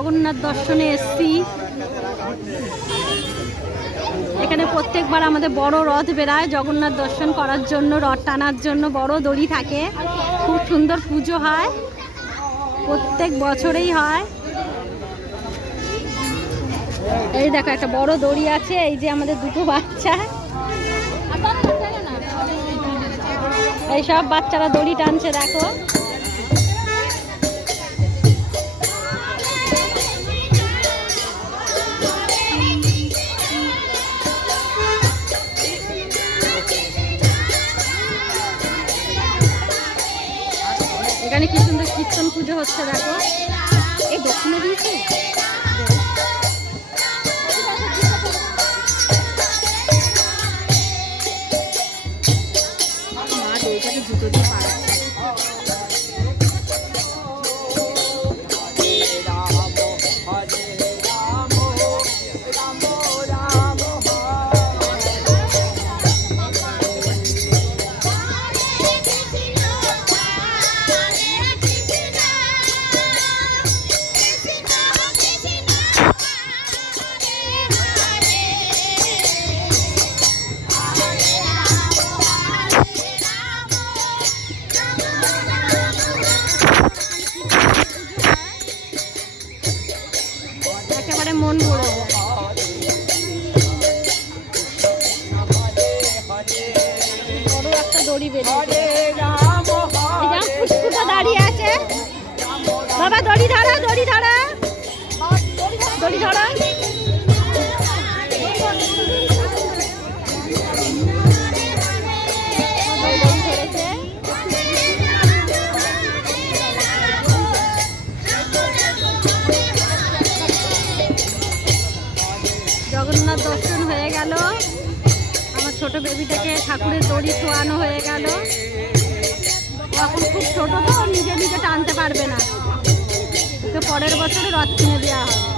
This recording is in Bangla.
জগন্নাথ দর্শনে এসছি। এখানে প্রত্যেকবার আমাদের বড় রথ বেরায় জগন্নাথ দর্শন করার জন্য, রথ টানার জন্য বড় দড়ি থাকে। খুব সুন্দর পুজো হয়। প্রত্যেক বছরেই হয়। এই দেখো, একটা বড় দড়ি আছে, এই যে আমাদের দুটো বাচ্চা। এই সব বাচ্চারা দড়ি টানছে, দেখো। এখানে কি সুন্দর কীর্তন পুজো হচ্ছে, দেখো। এই দক্ষিণে দিয়েছি? মা দইটাকে জুতো দিয়ে পাড়াচ্ছে। একেবারে মন ভরে একটা দড়ি বেরিয়েছে এই যে ফুটফুটা দাঁড়িয়ে আছে। বাবা, দড়ি ধরা দড়ি ধরা। দড়ি ধরা। জগন্নাথ দর্শন হয়ে গেল। আমার ছোট বেবিটাকে ঠাকুরের দড়ি শোয়ানো হয়ে গেল। এখন খুব ছোট তো নিজে নিজে টানতে পারবে না। তো পরের বছরে রথ কিনে দেওয়া হবে।